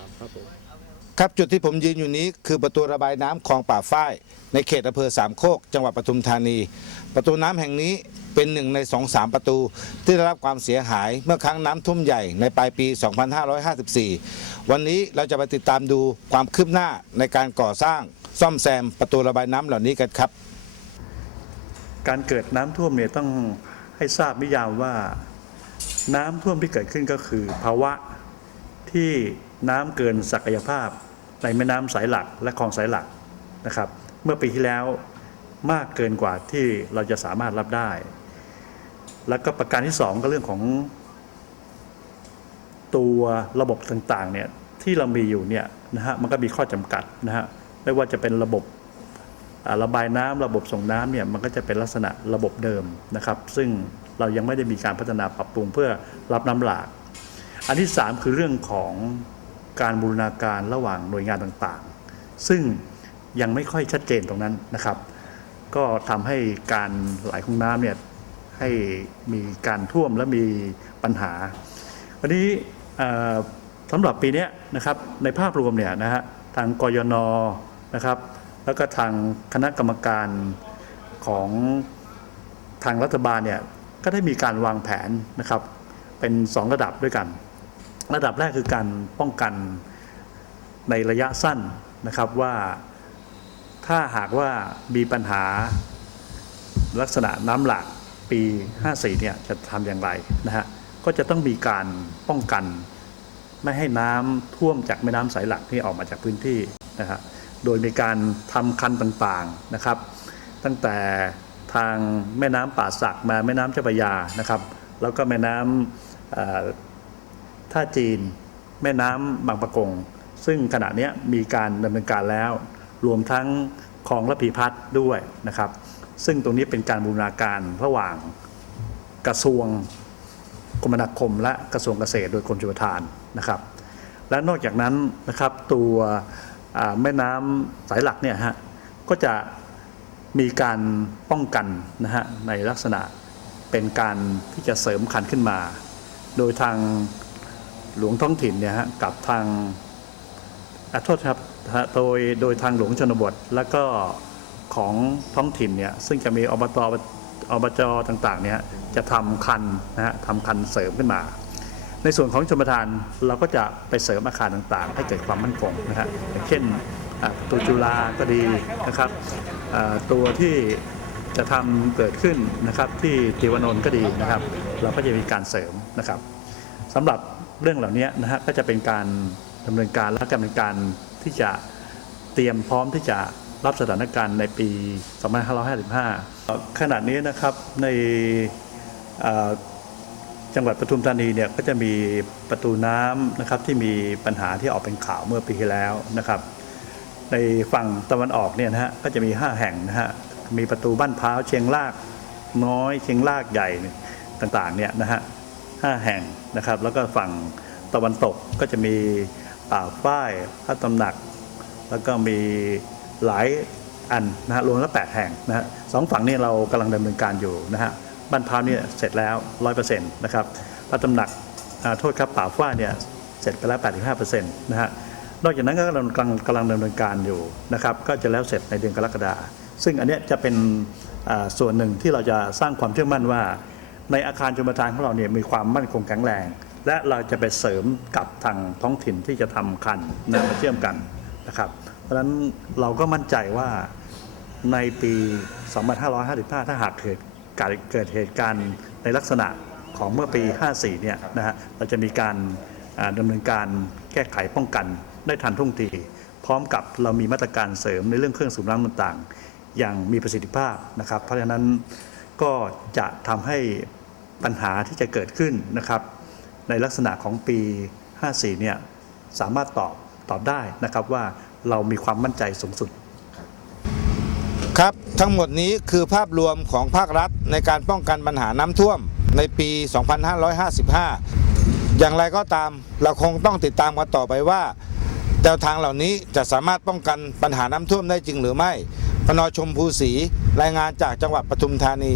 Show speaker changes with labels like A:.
A: ามครับผม
B: ครับจุดที่ผมยืนอยู่นี้คือประตูระบายน้ำคลองป่าฝ้าย ในเขตอำเภอสามโคก จังหวัดปทุมธานี ประตูน้ำแห่งนี้เป็นหนึ่งในสองสามประตู ที่ได้รับความเสียหายเมื่อครั้งน้ำท่วมใหญ่ในปลายปี 2554 วันนี้เราจะไปติดตามดูความคืบหน้าในการก่อสร้าง ซ่อมแซมประตูระบายน้ำเหล่านี้กันครับ
C: การเกิดน้ำท่วมเนี่ยต้องให้ทราบนิยามว่า น้ำท่วมที่เกิดขึ้นก็คือ ภาวะที่ น้ำเกินศักยภาพ ในแม่น้ำสายหลักและคลองสายหลักนะครับ เมื่อปีที่แล้วมากเกินกว่าที่เราจะสามารถรับได้ แล้วก็ประการที่สองก็เรื่องของ ตัวระบบต่างๆเนี่ยที่เรามีอยู่เนี่ยนะฮะมันก็มีข้อจำกัดนะฮะไม่ว่าจะเป็นระบบระบายน้ำระบบส่งน้ำเนี่ยมันก็จะเป็นลักษณะระบบเดิมนะครับ ซึ่งเรายังไม่ได้มีการพัฒนาปรับปรุงเพื่อรับน้ำหลาก อันที่ 3 คือเรื่องของ การบูรณาการระหว่างหน่วยงานต่างๆ ซึ่งยังไม่ค่อยชัดเจนตรงนั้นนะครับ ก็ทำให้การไหลของน้ำเนี่ยให้มีการท่วมและมีปัญหา วันนี้สำหรับปีนี้นะครับในภาพรวมเนี่ยนะฮะทางกยนนะครับ แล้วก็ทางคณะกรรมการของทางรัฐบาลเนี่ยก็ได้มีการวางแผนนะครับเป็น 2 ระดับด้วยกัน ระดับแรกคือการป้องกันในระยะสั้นนะครับว่าถ้าหากว่ามีปัญหาลักษณะน้ำหลากปี 54เนี่ยจะทำอย่างไรนะฮะก็จะต้องมีการป้องกันไม่ให้น้ำท่วมจากแม่น้ำสายหลักที่ออกมาจากพื้นที่นะฮะโดยมีการทำคันต่างๆนะครับ ตั้งแต่ทางแม่น้ำป่าสักมาแม่น้ำเจ้าพระยานะครับ แล้วก็แม่น้ำ ท่าจีน แม่น้ำบางปะกง ซึ่งขณะนี้มีการดำเนินการแล้ว รวมทั้งคลองระพีพัฒน์ด้วยนะครับ ซึ่งตรงนี้เป็นการบูรณาการระหว่างกระทรวงคมนาคม และกระทรวงเกษตรโดยกรมชลประทานนะครับ และนอกจากนั้นนะครับตัวแม่น้ำสายหลักเนี่ยฮะก็จะมีการป้องกันนะฮะในลักษณะเป็นการที่จะเสริมคันขึ้นมา โดยทาง หลวงท้องถิ่นเนี่ยฮะกับทางอโทษครับโดยโดยทางหลวงชนบท และก็ของท้องถิ่นเนี่ยซึ่งจะมีอบตอบจต่างๆเนี่ยจะทำคันนะฮะทำคันเสริมขึ้นมา ในส่วนของชมประทานเราก็จะไปเสริมอาคารต่างๆ ให้เกิดความมั่นคงนะฮะเช่นตัวจุฬาก็ดีนะครับตัวที่จะทำเกิดขึ้นนะครับที่ติวานนท์ก็ดีนะครับ เราก็จะมีการเสริมนะครับสำหรับ เรื่องเหล่านี้นะฮะก็จะเป็นการดำเนินการและการดำเนินการที่จะเตรียมพร้อมที่จะรับสถานการณ์ในปี 2555 ขณะนี้นะครับในจังหวัดปทุมธานีเนี่ยก็จะมีประตูน้ำนะครับที่มีปัญหาที่ออกเป็นข่าวเมื่อปีที่แล้วนะครับ ในฝั่งตะวันออกเนี่ยนะฮะก็จะมี 5 แห่งนะฮะมีประตูบ้านพ้าวเชียงรากน้อยเชียงรากใหญ่ต่างๆเนี่ยนะฮะ ห้าแห่งนะครับ แล้วก็ฝั่งตะวันตกก็จะมีป่าฝ้ายพระตำหนัก แล้วก็มีหลายอันนะฮะรวมแล้วแปดแห่งนะฮะสองฝั่งนี้เรากำลังดำเนินการอยู่นะฮะบ้านพร้าวเนี่ยเสร็จแล้วร้อยเปอร์เซ็นต์นะครับพระตำหนักโทษครับป่าฝ้ายเนี่ยเสร็จไปแล้วแปดสิบห้าเปอร์เซ็นต์นะฮะนอกจากนั้นก็กำลังกำลังกำลังดำเนินการอยู่นะครับก็จะแล้วเสร็จในเดือนกรกฎาคมซึ่งอันนี้จะเป็นส่วนหนึ่งที่เราจะสร้างความเชื่อมั่นว่า ในอาคารชมประทานของเราเนี่ยมีความมั่นคงแข็งแรง และเราจะไปเสริมกับทางท้องถิ่นที่จะทำคันนะมาเชื่อมกันนะครับ เพราะฉะนั้นเราก็มั่นใจว่าในปี 2555 ถ้าหากเกิดเกิดเหตุการณ์ในลักษณะของเมื่อปี 54 เนี่ยนะฮะเราจะมีการอ่าดำเนินการแก้ไขป้องกันได้ทันท่วงทีพร้อมกับเรามีมาตรการเสริมในเรื่องเครื่องสูบน้ำต่างๆ อย่างมีประสิทธิภาพนะครับ เพราะฉะนั้น ก็จะทำให้ปัญหาที่จะเกิดขึ้นนะครับ ในลักษณะของปี 54 เนี่ยสามารถตอบตอบได้นะครับว่าเรามีความมั่นใจสูงสุด
B: ครับ ทั้งหมดนี้คือภาพรวมของภาครัฐในการป้องกันปัญหาน้ำท่วมในปี 2555 อย่างไรก็ตามเราคงต้องติดตามกันต่อไปว่าแนวทางเหล่านี้จะสามารถป้องกันปัญหาน้ำท่วมได้จริงหรือไม่ นชมภูศรีรายงานจากจังหวัดปทุมธานี